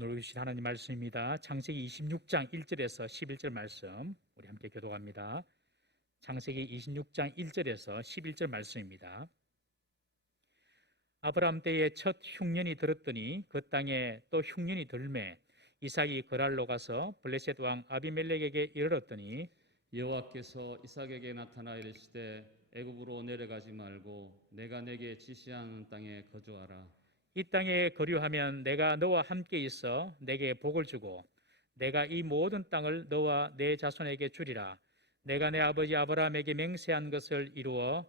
오늘 주신 하나님 말씀입니다. 창세기 26장 1절에서 11절 말씀 우리 함께 교독합니다. 창세기 26장 1절에서 11절 말씀입니다. 아브라함 때에 첫 흉년이 들었더니 그 땅에 또 흉년이 들매 이삭이 그랄로 가서 블레셋 왕 아비멜렉에게 이르렀더니 여호와께서 이삭에게 나타나 이르시되 애굽으로 내려가지 말고 내가 내게 지시하는 땅에 거주하라. 이 땅에 거류하면 내가 너와 함께 있어 내게 복을 주고 내가 이 모든 땅을 너와 내 자손에게 주리라. 내가 내 아버지 아브라함에게 맹세한 것을 이루어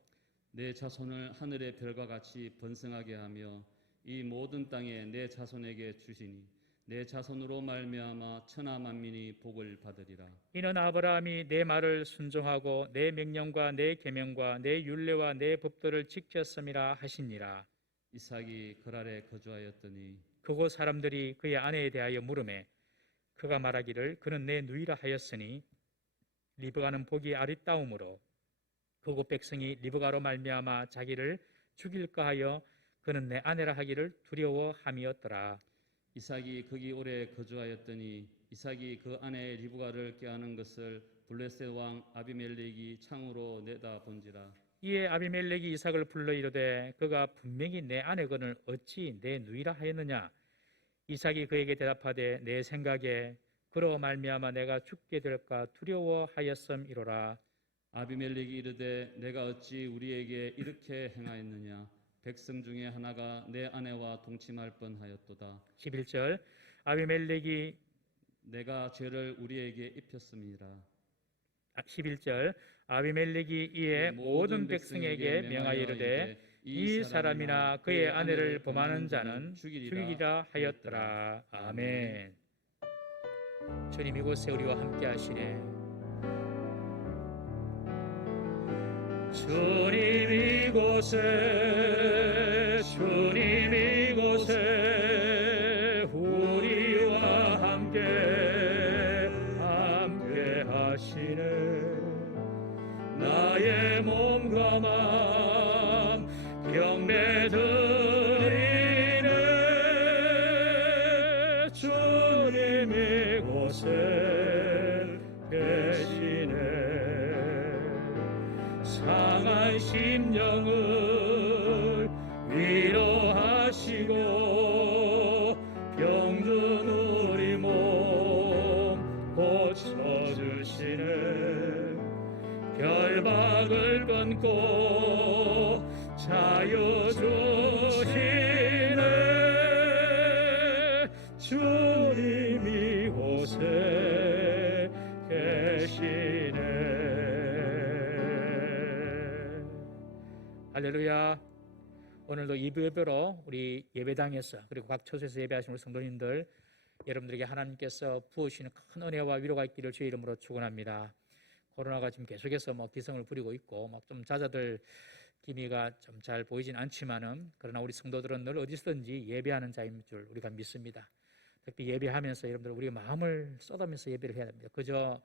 내 자손을 하늘의 별과 같이 번성하게 하며 이 모든 땅에 내 자손에게 주시니 내 자손으로 말미암아 천하 만민이 복을 받으리라. 이는 아브라함이 내 말을 순종하고 내 명령과 내 계명과 내 율례와 내 법도를 지켰음이라 하시니라. 이삭이 그랄에 거주하였더니 그곳 사람들이 그의 아내에 대하여 물으매 그가 말하기를 그는 내 누이라 하였으니 리브가는 보기 아리따움으로 그곳 백성이 리브가로 말미암아 자기를 죽일까 하여 그는 내 아내라 하기를 두려워함이었더라. 이삭이 거기 오래 거주하였더니 이삭이 그 아내 리브가를 꾀하는 것을 블레셋 왕 아비멜렉이 창으로 내다본지라. 이에 아비멜렉이 이삭을 불러 이르되 그가 분명히 내 아내거늘 어찌 내 누이라 하였느냐. 이삭이 그에게 대답하되 내 생각에 그로 말미암아 내가 죽게 될까 두려워하였음이로라. 아비멜렉이 이르되 내가 어찌 우리에게 이렇게 행하였느냐. 백성 중에 하나가 내 아내와 동침할 뻔하였도다. 11절 아비멜렉이 내가 죄를 우리에게 입혔음이라. 11절 아비멜렉이 이에 모든 백성에게 명하여 이르되 이 사람이나 그의 아내를 범하는 자는 죽이리라 하였더라. 아멘. 주님 이곳에 우리와 함께 하시네. 주님 이곳에 우리와 함께 하시네. 나의 몸과 마음 경배드리네. 주님 이곳에 계시네. 상한 심령을 위로하시고 병든 우리 몸 고쳐주시네. 결박을 끊고 자유 주시네. 주님 이곳에 계시네. 할렐루야. 오늘도 예배로 우리 예배당에서 그리고 각 처소에서 예배하시는 우리 성도님들 여러분들에게 하나님께서 부으시는 큰 은혜와 위로가 있기를 주의 이름으로 축원합니다. 코로나가 지금 계속해서 기승을 부리고 있고 좀 잦아들 기미가 좀 잘 보이진 않지만은 그러나 우리 성도들은 늘 어디서든지 예배하는 자인 줄 우리가 믿습니다. 특히 예배하면서 여러분들 우리 마음을 쏟으면서 예배를 해야 됩니다. 그저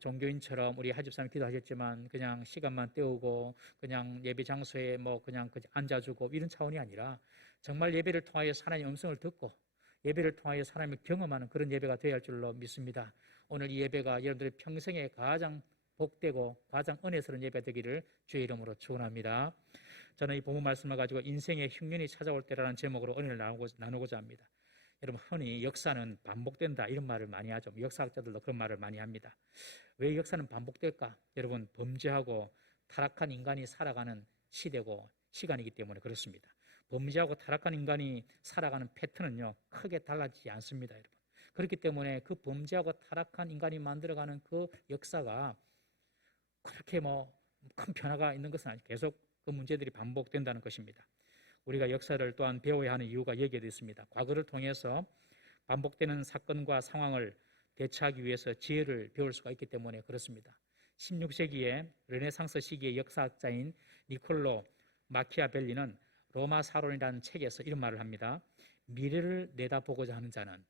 종교인처럼 우리 하집사님 기도하셨지만 그냥 시간만 때우고 그냥 예배 장소에 그냥 앉아주고 이런 차원이 아니라 정말 예배를 통하여 하나님의 음성을 듣고 예배를 통하여 하나님을 경험하는 그런 예배가 되어야 할 줄로 믿습니다. 오늘 이 예배가 여러분들의 평생에 가장 복되고 가장 은혜스러운 예배 되기를 주의 이름으로 축원합니다. 저는 이 본문 말씀을 가지고 인생의 흉년이 찾아올 때라는 제목으로 은혜를 나누고자 합니다. 여러분 흔히 역사는 반복된다 이런 말을 많이 하죠. 역사학자들도 그런 말을 많이 합니다. 왜 역사는 반복될까? 여러분 범죄하고 타락한 인간이 살아가는 시대고 시간이기 때문에 그렇습니다. 범죄하고 타락한 인간이 살아가는 패턴은요 크게 달라지지 않습니다. 여러분. 그렇기 때문에 그 범죄하고 타락한 인간이 만들어가는 그 역사가 그렇게 큰 변화가 있는 것은 아니고 계속 그 문제들이 반복된다는 것입니다. 우리가 역사를 또한 배워야 하는 이유가 여기에도 있습니다. 과거를 통해서 반복되는 사건과 상황을 대처하기 위해서 지혜를 배울 수가 있기 때문에 그렇습니다. 16세기에 르네상스 시기의 역사학자인 니콜로 마키아벨리는 로마 사론이라는 책에서 이런 말을 합니다. 미래를 내다보고자 하는 자는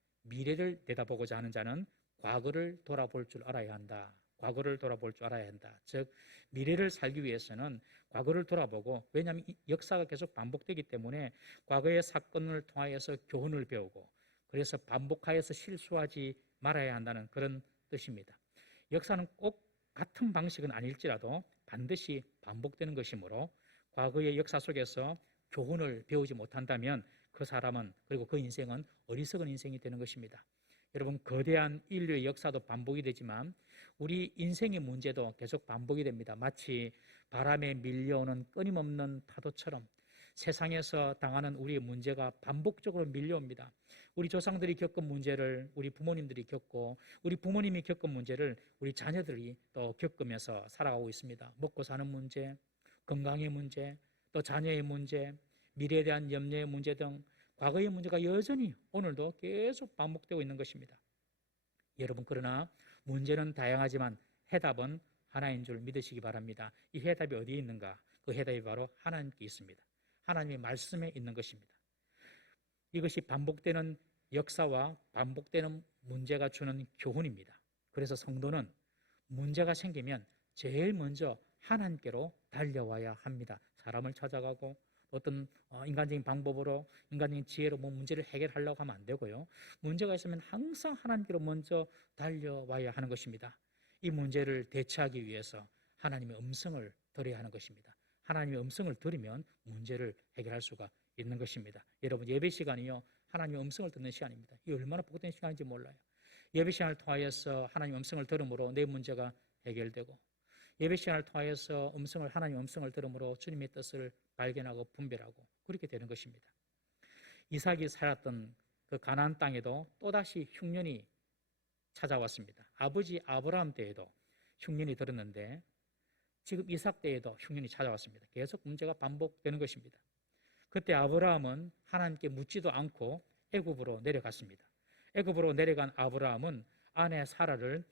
과거를 돌아볼 줄 알아야 한다. 과거를 돌아볼 줄 알아야 한다. 즉 미래를 살기 위해서는 과거를 돌아보고, 왜냐하면 역사가 계속 반복되기 때문에 과거의 사건을 통하여서 교훈을 배우고 그래서 반복하여서 실수하지 말아야 한다는 그런 뜻입니다. 역사는 꼭 같은 방식은 아닐지라도 반드시 반복되는 것이므로 과거의 역사 속에서 교훈을 배우지 못한다면 그 사람은, 그리고 그 인생은 어리석은 인생이 되는 것입니다. 여러분, 거대한 인류의 역사도 반복이 되지만 우리 인생의 문제도 계속 반복이 됩니다. 마치 바람에 밀려오는 끊임없는 파도처럼 세상에서 당하는 우리의 문제가 반복적으로 밀려옵니다. 우리 조상들이 겪은 문제를 우리 부모님들이 겪고, 우리 부모님이 겪은 문제를 우리 자녀들이 또 겪으면서 살아가고 있습니다. 먹고 사는 문제, 건강의 문제, 또 자녀의 문제, 미래에 대한 염려의 문제 등 과거의 문제가 여전히 오늘도 계속 반복되고 있는 것입니다. 여러분, 그러나 문제는 다양하지만 해답은 하나인 줄 믿으시기 바랍니다. 이 해답이 어디에 있는가? 그 해답이 바로 하나님께 있습니다. 하나님의 말씀에 있는 것입니다. 이것이 반복되는 역사와 반복되는 문제가 주는 교훈입니다. 그래서 성도는 문제가 생기면 제일 먼저 하나님께로 달려와야 합니다. 사람을 찾아가고 어떤 인간적인 방법으로, 인간적인 지혜로 문제를 해결하려고 하면 안 되고요. 문제가 있으면 항상 하나님께로 먼저 달려와야 하는 것입니다. 이 문제를 대처하기 위해서 하나님의 음성을 들어야 하는 것입니다. 하나님의 음성을 들으면 문제를 해결할 수가 있는 것입니다. 여러분, 예배 시간이요, 하나님의 음성을 듣는 시간입니다. 이 얼마나 복된 시간인지 몰라요. 예배 시간을 통하여서 하나님의 음성을 들음으로 내 문제가 해결되고, 예배 시간을 통하여서 하나님의 음성을 들음으로 주님의 뜻을 발견하고 분별하고 그렇게 되는 것입니다. 이삭이 살았던 그 가나안 땅에도 또다시 흉년이 찾아왔습니다. 아버지 아브라함 때에도 흉년이 들었는데 지금 이삭 때에도 흉년이 찾아왔습니다. 계속 문제가 반복되는 것입니다. 그때 아브라함은 하나님께 묻지도 않고 애굽으로 내려갔습니다. 애굽으로 내려간 아브라함은 아내 사라를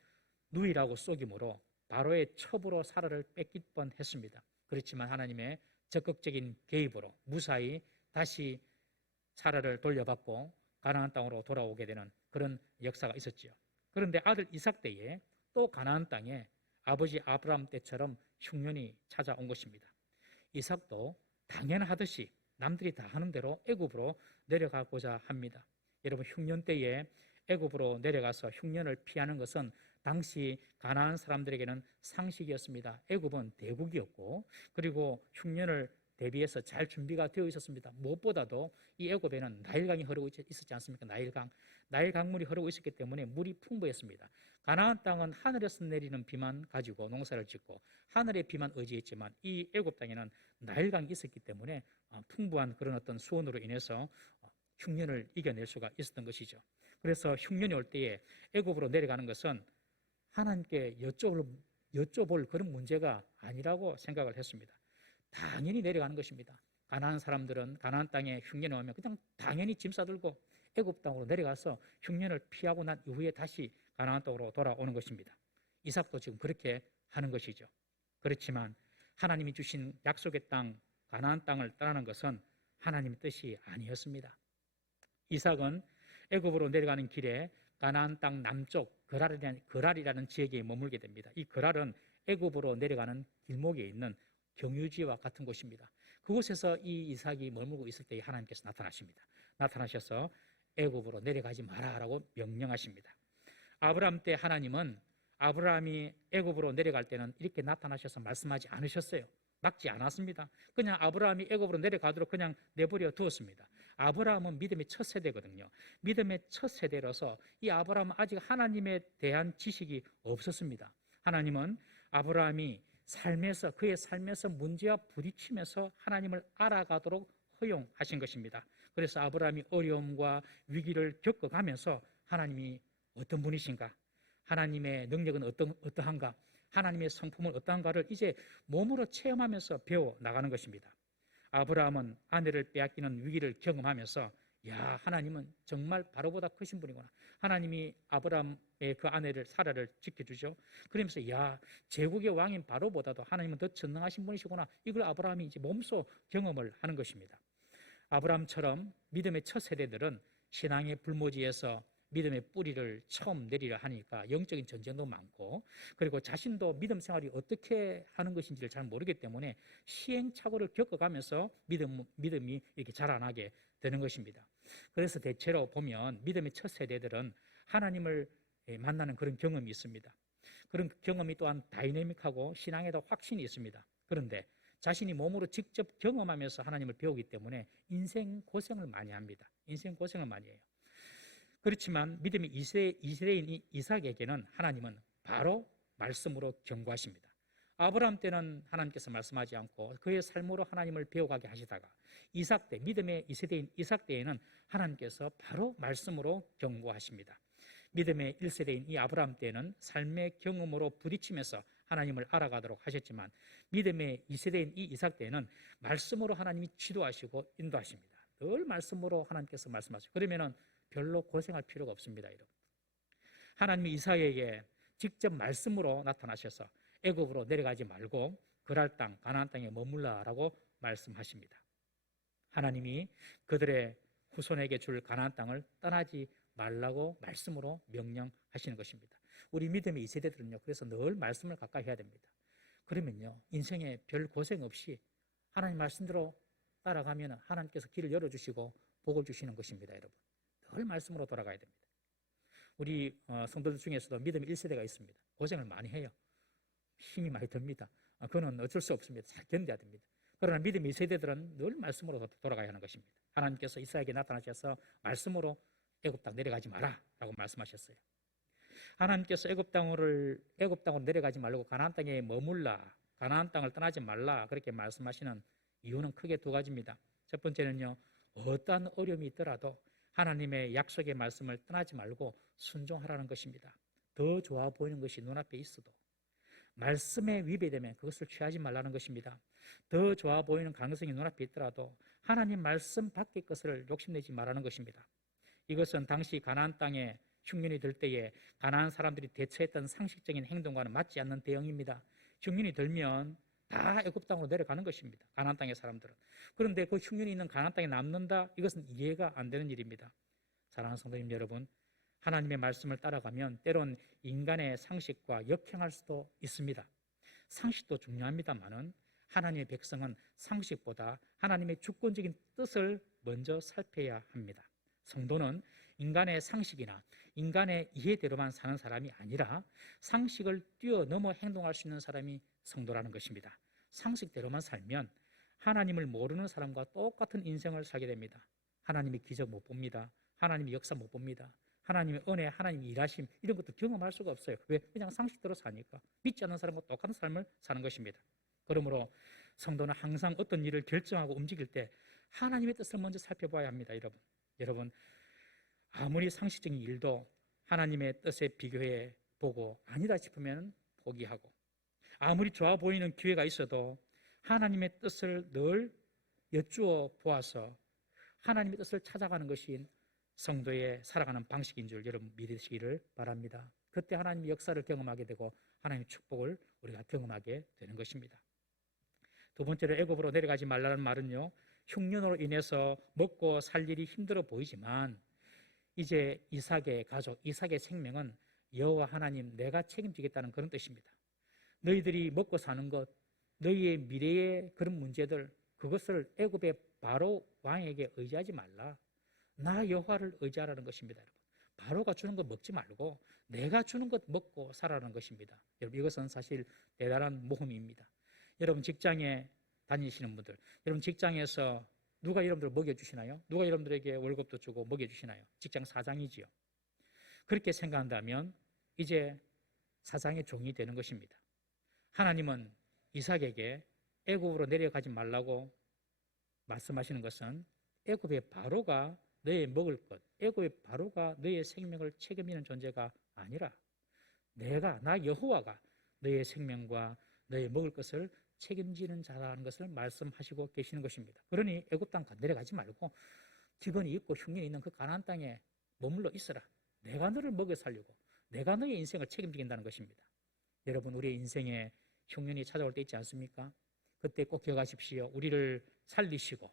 누이라고 속임으로 바로의 첩으로 사라를 뺏길 뻔했습니다. 그렇지만 하나님의 적극적인 개입으로 무사히 다시 사라를 돌려받고 가나안 땅으로 돌아오게 되는 그런 역사가 있었지요. 그런데 아들 이삭 때에 또 가나안 땅에 아버지 아브라함 때처럼 흉년이 찾아온 것입니다. 이삭도 당연하듯이 남들이 다 하는 대로 애굽으로 내려가고자 합니다. 여러분, 흉년 때에 애굽으로 내려가서 흉년을 피하는 것은 당시 가나안 사람들에게는 상식이었습니다. 애굽은 대국이었고, 그리고 흉년을 대비해서 잘 준비가 되어 있었습니다. 무엇보다도 이 애굽에는 나일강이 흐르고 있었지 않습니까? 나일 강물이 흐르고 있었기 때문에 물이 풍부했습니다. 가나안 땅은 하늘에서 내리는 비만 가지고 농사를 짓고 하늘의 비만 의지했지만 이 애굽 땅에는 나일강이 있었기 때문에 풍부한 그런 어떤 수온으로 인해서 흉년을 이겨낼 수가 있었던 것이죠. 그래서 흉년이 올 때에 애굽으로 내려가는 것은 하나님께 여쭤볼 그런 문제가 아니라고 생각을 했습니다. 당연히 내려가는 것입니다. 가나안 사람들은 가나안 땅에 흉년이 오면 그냥 당연히 짐 싸들고 애굽 땅으로 내려가서 흉년을 피하고 난 이후에 다시 가나안 땅으로 돌아오는 것입니다. 이삭도 지금 그렇게 하는 것이죠. 그렇지만 하나님이 주신 약속의 땅 가나안 땅을 떠나는 것은 하나님의 뜻이 아니었습니다. 이삭은 애굽으로 내려가는 길에 가나안 땅 남쪽 그랄이라는 지역에 머물게 됩니다. 이 그랄은 애굽으로 내려가는 길목에 있는 경유지와 같은 곳입니다. 그곳에서 이 이삭이 머물고 있을 때 하나님께서 나타나십니다. 나타나셔서 애굽으로 내려가지 마라라고 명령하십니다. 아브라함 때 하나님은 아브라함이 애굽으로 내려갈 때는 이렇게 나타나셔서 말씀하지 않으셨어요. 막지 않았습니다. 그냥 아브라함이 애굽으로 내려가도록 그냥 내버려 두었습니다. 아브라함은 믿음의 첫 세대거든요. 믿음의 첫 세대로서 이 아브라함은 아직 하나님에 대한 지식이 없었습니다. 하나님은 아브라함이 그의 삶에서 문제와 부딪히면서 하나님을 알아가도록 허용하신 것입니다. 그래서 아브라함이 어려움과 위기를 겪어가면서 하나님이 어떤 분이신가, 하나님의 능력은 어떠한가, 하나님의 성품은 어떠한가를 이제 몸으로 체험하면서 배워 나가는 것입니다. 아브라함은 아내를 빼앗기는 위기를 경험하면서 하나님은 정말 바로보다 크신 분이구나. 하나님이 아브라함의 그 아내를 사라를 지켜주죠. 그러면서 제국의 왕인 바로보다도 하나님은 더 전능하신 분이시구나. 이걸 아브라함이 이제 몸소 경험을 하는 것입니다. 아브라함처럼 믿음의 첫 세대들은 신앙의 불모지에서 믿음의 뿌리를 처음 내리려 하니까 영적인 전쟁도 많고, 그리고 자신도 믿음 생활이 어떻게 하는 것인지를 잘 모르기 때문에 시행착오를 겪어가면서 믿음이 이렇게 자라나게 되는 것입니다. 그래서 대체로 보면 믿음의 첫 세대들은 하나님을 만나는 그런 경험이 있습니다. 그런 경험이 또한 다이내믹하고 신앙에도 확신이 있습니다. 그런데 자신이 몸으로 직접 경험하면서 하나님을 배우기 때문에 인생 고생을 많이 합니다. 인생 고생을 많이 해요. 그렇지만 믿음의 2세대인 이삭에게는 하나님은 바로 말씀으로 경고하십니다. 아브라함 때는 하나님께서 말씀하지 않고 그의 삶으로 하나님을 배워가게 하시다가 이삭 때, 믿음의 2세대인 이삭 때에는 하나님께서 바로 말씀으로 경고하십니다. 믿음의 1세대인 이 아브라함 때는 삶의 경험으로 부딪히면서 하나님을 알아가도록 하셨지만 믿음의 2세대인 이 이삭 때는 말씀으로 하나님이 지도하시고 인도하십니다. 늘 말씀으로 하나님께서 말씀하시고 그러면은 별로 고생할 필요가 없습니다. 여러분. 하나님이 이삭에게 직접 말씀으로 나타나셔서 애굽으로 내려가지 말고 그랄 땅 가나안 땅에 머물라라고 말씀하십니다. 하나님이 그들의 후손에게 줄 가나안 땅을 떠나지 말라고 말씀으로 명령하시는 것입니다. 우리 믿음의 2세대들은요. 그래서 늘 말씀을 가까이 해야 됩니다. 그러면요. 인생에 별 고생 없이 하나님 말씀대로 따라가면 하나님께서 길을 열어주시고 복을 주시는 것입니다. 여러분. 늘 말씀으로 돌아가야 됩니다. 우리 성도들 중에서도 믿음의 1세대가 있습니다. 고생을 많이 해요. 힘이 많이 듭니다. 그건 어쩔 수 없습니다. 잘 견뎌야 됩니다. 그러나 믿음의 2세대들은 늘 말씀으로 돌아가야 하는 것입니다. 하나님께서 이삭에게 나타나셔서 말씀으로 애굽 땅 내려가지 마라 라고 말씀하셨어요. 하나님께서 애굽 땅으로 내려가지 말고 가나안 땅에 머물라, 가나안 땅을 떠나지 말라 그렇게 말씀하시는 이유는 크게 두 가지입니다. 첫 번째는요. 어떠한 어려움이 있더라도 하나님의 약속의 말씀을 떠나지 말고 순종하라는 것입니다. 더 좋아 보이는 것이 눈앞에 있어도 말씀에 위배되면 그것을 취하지 말라는 것입니다. 더 좋아 보이는 가능성이 눈앞에 있더라도 하나님 말씀 밖의 것을 욕심내지 말라는 것입니다. 이것은 당시 가나안 땅에 흉년이 들 때에 가나안 사람들이 대처했던 상식적인 행동과는 맞지 않는 대응입니다. 흉년이 들면 다 애굽 땅으로 내려가는 것입니다. 가나안 땅의 사람들은. 그런데 그 흉년이 있는 가나안 땅에 남는다? 이것은 이해가 안 되는 일입니다. 사랑하는 성도님 여러분, 하나님의 말씀을 따라가면 때론 인간의 상식과 역행할 수도 있습니다. 상식도 중요합니다만은 하나님의 백성은 상식보다 하나님의 주권적인 뜻을 먼저 살펴야 합니다. 성도는 인간의 상식이나 인간의 이해대로만 사는 사람이 아니라 상식을 뛰어넘어 행동할 수 있는 사람이 성도라는 것입니다. 상식대로만 살면 하나님을 모르는 사람과 똑같은 인생을 살게 됩니다. 하나님의 기적 못 봅니다. 하나님의 역사 못 봅니다. 하나님의 은혜, 하나님의 일하심 이런 것도 경험할 수가 없어요. 왜? 그냥 상식대로 사니까. 믿지 않는 사람과 똑같은 삶을 사는 것입니다. 그러므로 성도는 항상 어떤 일을 결정하고 움직일 때 하나님의 뜻을 먼저 살펴봐야 합니다. 여러분 아무리 상식적인 일도 하나님의 뜻에 비교해 보고 아니다 싶으면 포기하고 아무리 좋아 보이는 기회가 있어도 하나님의 뜻을 늘 여쭈어 보아서 하나님의 뜻을 찾아가는 것이 성도의 살아가는 방식인 줄 여러분 믿으시기를 바랍니다. 그때 하나님의 역사를 경험하게 되고 하나님의 축복을 우리가 경험하게 되는 것입니다. 두 번째로 애굽으로 내려가지 말라는 말은요. 흉년으로 인해서 먹고 살 일이 힘들어 보이지만 이제 이삭의 가족, 이삭의 생명은 여호와 하나님 내가 책임지겠다는 그런 뜻입니다. 너희들이 먹고 사는 것, 너희의 미래의 그런 문제들 그것을 애굽의 바로 왕에게 의지하지 말라. 나 여호와를 의지하라는 것입니다. 여러분. 바로가 주는 것 먹지 말고 내가 주는 것 먹고 살아라는 것입니다. 여러분 이것은 사실 대단한 모험입니다. 여러분 직장에 다니시는 분들, 여러분 직장에서 누가 여러분들을 먹여주시나요? 누가 여러분들에게 월급도 주고 먹여주시나요? 직장 사장이지요. 그렇게 생각한다면 이제 사장의 종이 되는 것입니다. 하나님은 이삭에게 애굽으로 내려가지 말라고 말씀하시는 것은 애굽의 바로가 너의 먹을 것, 애굽의 바로가 너의 생명을 책임지는 존재가 아니라 나 여호와가 너의 생명과 너의 먹을 것을 책임지는 자라는 것을 말씀하시고 계시는 것입니다. 그러니 애굽 땅 내려가지 말고 기근이 있고 흉년이 있는 그 가나안 땅에 머물러 있어라. 내가 너를 먹여 살리고 내가 너의 인생을 책임지겠다는 것입니다. 여러분 우리의 인생에 흉년이 찾아올 때 있지 않습니까? 그때 꼭 기억하십시오. 우리를 살리시고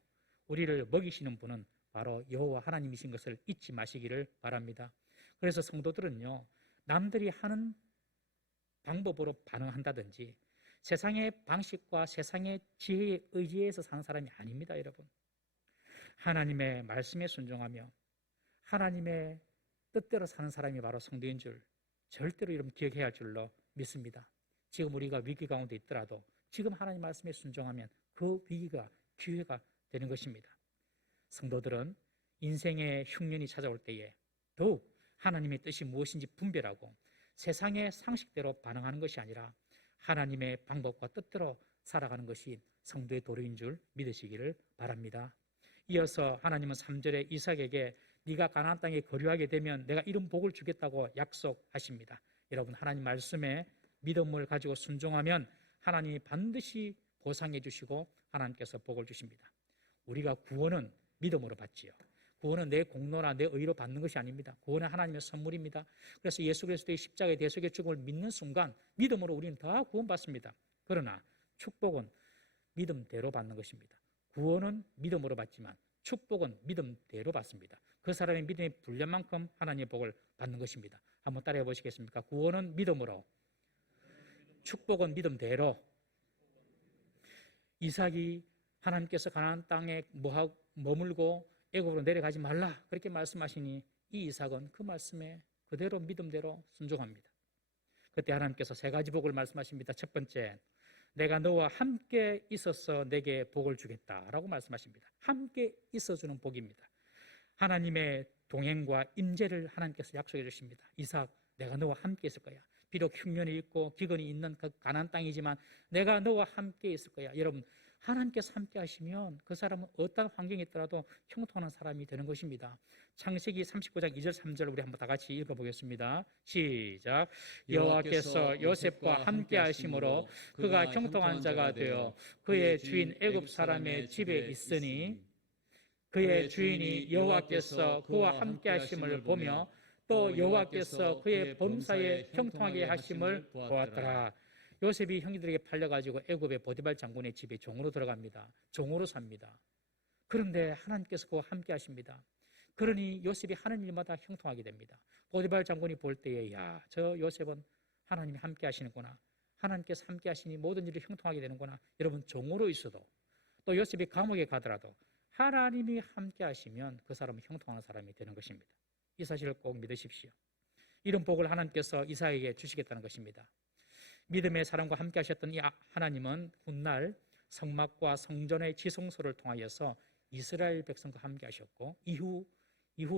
우리를 먹이시는 분은 바로 여호와 하나님이신 것을 잊지 마시기를 바랍니다. 그래서 성도들은요. 남들이 하는 방법으로 반응한다든지 세상의 방식과 세상의 지혜에 의지해서 사는 사람이 아닙니다. 여러분. 하나님의 말씀에 순종하며 하나님의 뜻대로 사는 사람이 바로 성도인 줄 절대로 여러분 기억해야 할 줄로 믿습니다. 지금 우리가 위기 가운데 있더라도 지금 하나님 말씀에 순종하면 그 위기가 기회가 되는 것입니다. 성도들은 인생의 흉년이 찾아올 때에 더욱 하나님의 뜻이 무엇인지 분별하고 세상의 상식대로 반응하는 것이 아니라 하나님의 방법과 뜻대로 살아가는 것이 성도의 도리인 줄 믿으시기를 바랍니다. 이어서 하나님은 3절에 이삭에게 네가 가나안 땅에 거류하게 되면 내가 이런 복을 주겠다고 약속하십니다. 여러분, 하나님 말씀에 믿음을 가지고 순종하면 하나님이 반드시 보상해 주시고 하나님께서 복을 주십니다. 우리가 구원은 믿음으로 받지요. 구원은 내 공로나 내 의로 받는 것이 아닙니다. 구원은 하나님의 선물입니다. 그래서 예수 그리스도의 십자가의 대속의 죽음을 믿는 순간 믿음으로 우리는 다 구원받습니다. 그러나 축복은 믿음대로 받는 것입니다. 구원은 믿음으로 받지만 축복은 믿음대로 받습니다. 그 사람의 믿음이 불린 만큼 하나님의 복을 받는 것입니다. 한번 따라해 보시겠습니까? 구원은 믿음으로, 축복은 믿음대로. 이삭이 하나님께서 가나안 땅에 머물고 애굽으로 내려가지 말라 그렇게 말씀하시니 이 이삭은 그 말씀에 그대로 믿음대로 순종합니다. 그때 하나님께서 세 가지 복을 말씀하십니다. 첫 번째, 내가 너와 함께 있어서 내게 복을 주겠다라고 말씀하십니다. 함께 있어주는 복입니다. 하나님의 동행과 임재를 하나님께서 약속해 주십니다. 이삭, 내가 너와 함께 있을 거야. 비록 흉년이 있고 기근이 있는 그 가나안 땅이지만 내가 너와 함께 있을 거야. 여러분, 하나님께서 함께 하시면 그 사람은 어떤 환경에 있더라도 형통하는 사람이 되는 것입니다. 창세기 39장 2절 3절 우리 한번 다 같이 읽어보겠습니다. 시작. 여호와께서 요셉과 함께 하심으로 그가 형통한 자가 되어 그의 주인 애굽 사람의 집에 있으니 그의 주인이 여호와께서 그와 함께 하심을 보며 또 여호와께서 그의 범사에 형통하게 하심을 보았더라. 요셉이 형제들에게 팔려가지고 애굽의 보디발 장군의 집에 종으로 들어갑니다. 종으로 삽니다. 그런데 하나님께서 그와 함께 하십니다. 그러니 요셉이 하는 일마다 형통하게 됩니다. 보디발 장군이 볼 때에 야, 저 요셉은 하나님이 함께 하시는구나. 하나님께서 함께 하시니 모든 일이 형통하게 되는구나. 여러분, 종으로 있어도 또 요셉이 감옥에 가더라도 하나님이 함께 하시면 그 사람은 형통하는 사람이 되는 것입니다. 이 사실을 꼭 믿으십시오. 이런 복을 하나님께서 이삭에게 주시겠다는 것입니다. 믿음의 사람과 함께 하셨던 이 하나님은 훗날 성막과 성전의 지성소를 통하여서 이스라엘 백성과 함께 하셨고 이후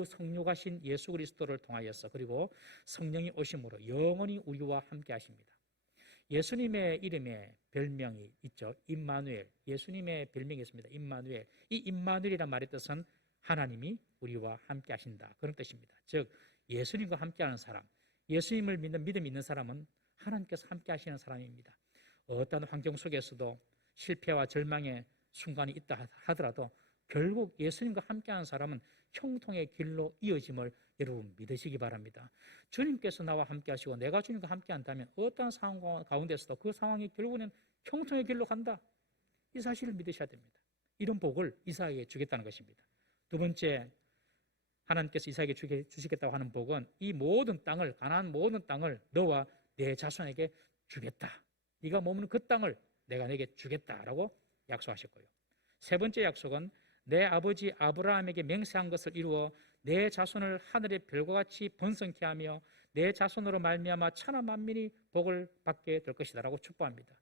성육하신 예수 그리스도를 통하여서 그리고 성령이 오심으로 영원히 우리와 함께 하십니다. 예수님의 이름에 별명이 있죠. 임마누엘. 예수님의 별명이 있습니다. 임마누엘. 이 임마누엘이란 말의 뜻은 하나님이 우리와 함께 하신다, 그런 뜻입니다. 즉 예수님과 함께하는 사람, 예수님을 믿는 믿음이 있는 사람은 하나님께서 함께 하시는 사람입니다. 어떤 환경 속에서도 실패와 절망의 순간이 있다 하더라도 결국 예수님과 함께하는 사람은 형통의 길로 이어짐을 여러분 믿으시기 바랍니다. 주님께서 나와 함께 하시고 내가 주님과 함께 한다면 어떤 상황 가운데서도 그 상황이 결국은 형통의 길로 간다. 이 사실을 믿으셔야 됩니다. 이런 복을 이삭에게 주겠다는 것입니다. 두 번째, 하나님께서 이삭에게 주시겠다고 하는 복은 이 모든 땅을, 가나안 모든 땅을 너와 내 자손에게 주겠다. 네가 머무는 그 땅을 내가 내게 주겠다라고 약속하셨고요. 세 번째 약속은 내 아버지 아브라함에게 맹세한 것을 이루어 내 자손을 하늘의 별과 같이 번성케 하며 내 자손으로 말미암아 천하 만민이 복을 받게 될 것이다라고 축복합니다.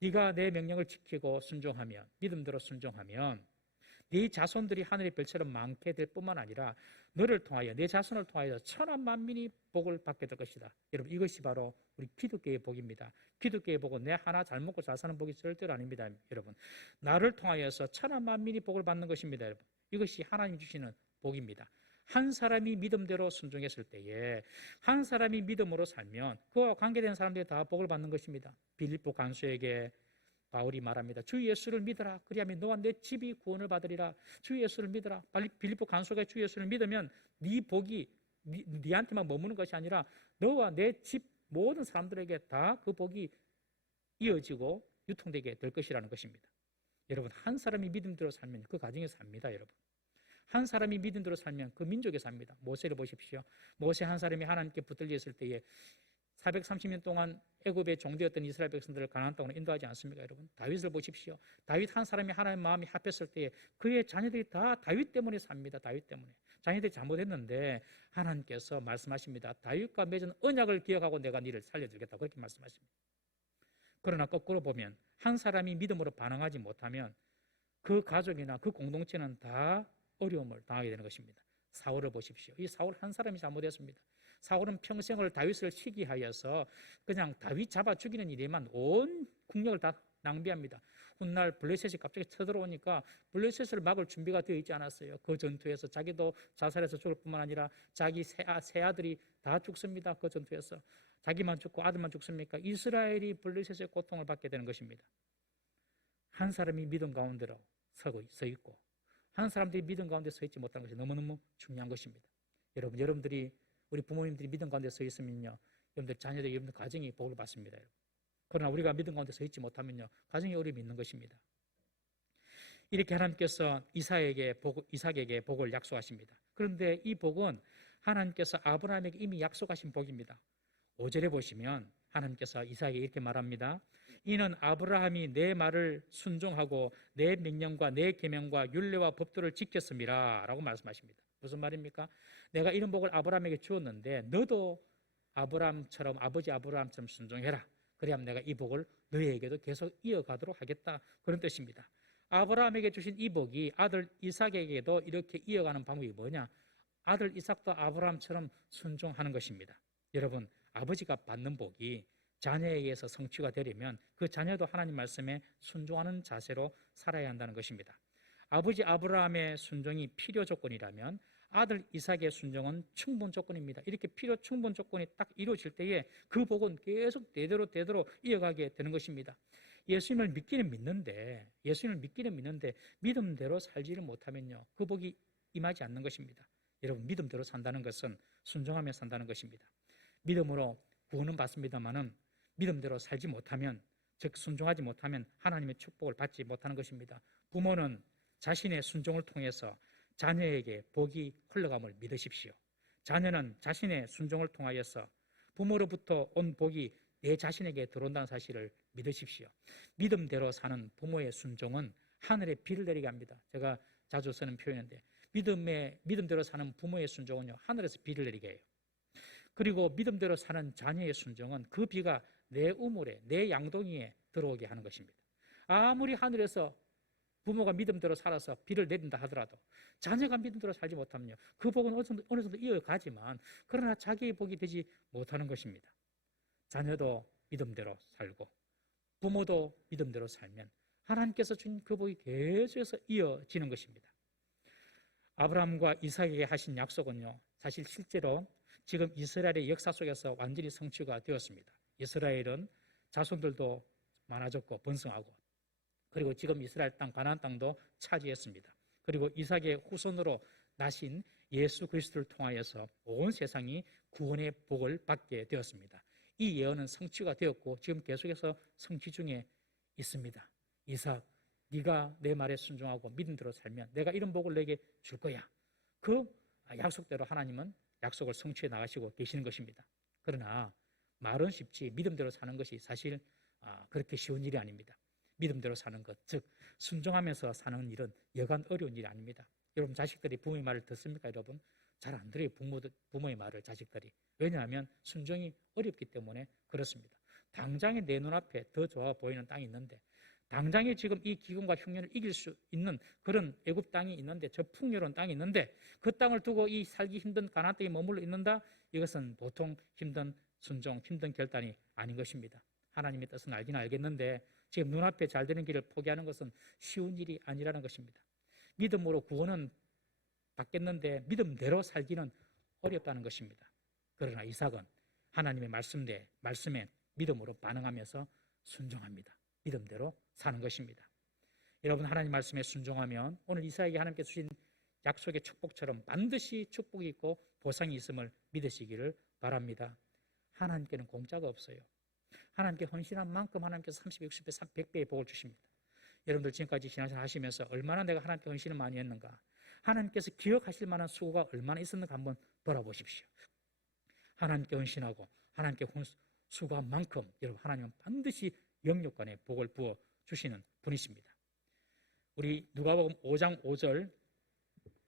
네가 내 명령을 지키고 순종하면, 믿음대로 순종하면 네 자손들이 하늘의 별처럼 많게 될 뿐만 아니라 너를 통하여, 내 자손을 통하여 천하 만민이 복을 받게 될 것이다. 여러분, 이것이 바로 우리 기독교의 복입니다. 기독교의 복은 내 하나 잘 먹고 잘 사는 복이 절대로 아닙니다. 여러분, 나를 통하여서 천하 만민이 복을 받는 것입니다. 여러분, 이것이 하나님 주시는 복입니다. 한 사람이 믿음대로 순종했을 때에, 한 사람이 믿음으로 살면 그와 관계된 사람들이 다 복을 받는 것입니다. 빌립보 간수에게 바울이 말합니다. 주 예수를 믿어라. 그리하면 너와 내 집이 구원을 받으리라. 주 예수를 믿어라. 빌립보 간수가 주 예수를 믿으면 네 복이 네한테만 머무는 것이 아니라 너와 내 집 모든 사람들에게 다 그 복이 이어지고 유통되게 될 것이라는 것입니다. 여러분, 한 사람이 믿음대로 살면 그 가정에 삽니다. 여러분, 한 사람이 믿음대로 살면 그 민족에 삽니다. 모세를 보십시오. 모세 한 사람이 하나님께 붙들려 있을 때에 430년 동안 애굽의 종되었던 이스라엘 백성들을 가나안 땅으로 인도하지 않습니까, 여러분? 다윗을 보십시오. 다윗 한 사람이 하나님의 마음이 합했을 때에 그의 자녀들이 다 다윗 때문에 삽니다. 다윗 때문에. 자녀들이 잘못했는데 하나님께서 말씀하십니다. 다윗과 맺은 언약을 기억하고 내가 너를 살려주겠다. 그렇게 말씀하십니다. 그러나 거꾸로 보면 한 사람이 믿음으로 반응하지 못하면 그 가족이나 그 공동체는 다 어려움을 당하게 되는 것입니다. 사울을 보십시오. 이 사울 한 사람이 잘못했습니다. 사울은 평생을 다윗을 시기하여서 그냥 다윗 잡아 죽이는 일에만 온 국력을 다 낭비합니다. 훗날 블레셋이 갑자기 쳐들어오니까 블레셋을 막을 준비가 되어 있지 않았어요. 그 전투에서 자기도 자살해서 죽을 뿐만 아니라 자기 세 아들이 다 죽습니다. 그 전투에서 자기만 죽고 아들만 죽습니까? 이스라엘이 블레셋의 고통을 받게 되는 것입니다. 한 사람이 믿음 가운데로 서 있고 한 사람들이 믿음 가운데 서 있지 못하는 것이 너무너무 중요한 것입니다. 여러분들이 우리 부모님들이 믿음 가운데 서 있으면요, 여러분들 자녀들, 여러분들 가정이 복을 받습니다. 여러분. 그러나 우리가 믿음 가운데 서 있지 못하면요, 가정에 어려움이 있는 것입니다. 이렇게 하나님께서 이삭에게 복을 약속하십니다. 그런데 이 복은 하나님께서 아브라함에게 이미 약속하신 복입니다. 5절에 보시면 하나님께서 이삭에게 이렇게 말합니다. 이는 아브라함이 내 말을 순종하고 내 명령과 내 계명과 율례와 법도를 지켰음이라 라고 말씀하십니다. 무슨 말입니까? 내가 이런 복을 아브라함에게 주었는데 너도 아브라함처럼, 아버지 아브라함처럼 순종해라. 그래야 내가 이 복을 너희에게도 계속 이어가도록 하겠다. 그런 뜻입니다. 아브라함에게 주신 이 복이 아들 이삭에게도 이렇게 이어가는 방법이 뭐냐? 아들 이삭도 아브라함처럼 순종하는 것입니다. 여러분, 아버지가 받는 복이 자녀에게서 성취가 되려면 그 자녀도 하나님 말씀에 순종하는 자세로 살아야 한다는 것입니다. 아버지 아브라함의 순종이 필요 조건이라면 아들 이삭의 순종은 충분 조건입니다. 이렇게 필요 충분 조건이 딱 이루어질 때에 그 복은 계속 대대로 이어가게 되는 것입니다. 예수님을 믿기는 믿는데 믿음대로 살지를 못하면요, 그 복이 임하지 않는 것입니다. 여러분, 믿음대로 산다는 것은 순종하며 산다는 것입니다. 믿음으로 구원은 받습니다만은 믿음대로 살지 못하면, 즉 순종하지 못하면 하나님의 축복을 받지 못하는 것입니다. 부모는 자신의 순종을 통해서 자녀에게 복이 흘러감을 믿으십시오. 자녀는 자신의 순종을 통하여서 부모로부터 온 복이 내 자신에게 들어온다는 사실을 믿으십시오. 믿음대로 사는 부모의 순종은 하늘에 비를 내리게 합니다. 제가 자주 쓰는 표현인데 믿음대로 사는 부모의 순종은요, 하늘에서 비를 내리게 해요. 그리고 믿음대로 사는 자녀의 순종은 그 비가 내 우물에, 내 양동이에 들어오게 하는 것입니다. 아무리 하늘에서 부모가 믿음대로 살아서 비를 내린다 하더라도 자녀가 믿음대로 살지 못하면요, 그 복은 어느 정도 이어가지만 그러나 자기의 복이 되지 못하는 것입니다. 자녀도 믿음대로 살고 부모도 믿음대로 살면 하나님께서 준 그 복이 계속해서 이어지는 것입니다. 아브라함과 이삭에게 하신 약속은요, 사실 실제로 지금 이스라엘의 역사 속에서 완전히 성취가 되었습니다. 이스라엘은 자손들도 많아졌고 번성하고, 그리고 지금 이스라엘 땅, 가나안 땅도 차지했습니다. 그리고 이삭의 후손으로 나신 예수 그리스도를 통하여서 온 세상이 구원의 복을 받게 되었습니다. 이 예언은 성취가 되었고 지금 계속해서 성취 중에 있습니다. 이삭, 네가 내 말에 순종하고 믿음대로 살면 내가 이런 복을 내게 줄 거야. 그 약속대로 하나님은 약속을 성취해 나가시고 계시는 것입니다. 그러나 말은 쉽지 믿음대로 사는 것이 사실 그렇게 쉬운 일이 아닙니다. 믿음대로 사는 것, 즉 순종하면서 사는 일은 여간 어려운 일이 아닙니다. 여러분, 자식들이 부모의 말을 듣습니까? 여러분, 잘 안 들어요. 부모의 말을 자식들이. 왜냐하면 순종이 어렵기 때문에 그렇습니다. 당장에 내 눈앞에 더 좋아 보이는 땅이 있는데, 당장에 지금 이 기근과 흉년을 이길 수 있는 그런 애굽 땅이 있는데, 저 풍요로운 땅이 있는데 그 땅을 두고 이 살기 힘든 가나안 땅에 머물러 있는다? 이것은 보통 힘든 순종, 힘든 결단이 아닌 것입니다. 하나님의 뜻은 알긴 알겠는데 지금 눈앞에 잘 되는 길을 포기하는 것은 쉬운 일이 아니라는 것입니다. 믿음으로 구원은 받겠는데 믿음대로 살기는 어렵다는 것입니다. 그러나 이삭은 하나님의 말씀에 믿음으로 반응하면서 순종합니다. 믿음대로 사는 것입니다. 여러분, 하나님 말씀에 순종하면 오늘 이삭에게 하나님께서 주신 약속의 축복처럼 반드시 축복이 있고 보상이 있음을 믿으시기를 바랍니다. 하나님께는 공짜가 없어요. 하나님께 헌신한 만큼 하나님께서 30배, 60배, 100배의 복을 주십니다. 여러분들 지금까지 신앙생활 하시면서 얼마나 내가 하나님께 헌신을 많이 했는가, 하나님께서 기억하실 만한 수고가 얼마나 있었는가 한번 돌아보십시오. 하나님께 헌신하고 하나님께 수고한 만큼 여러분 하나님은 반드시 영육간에 복을 부어 주시는 분이십니다. 우리 누가복음 5장 5절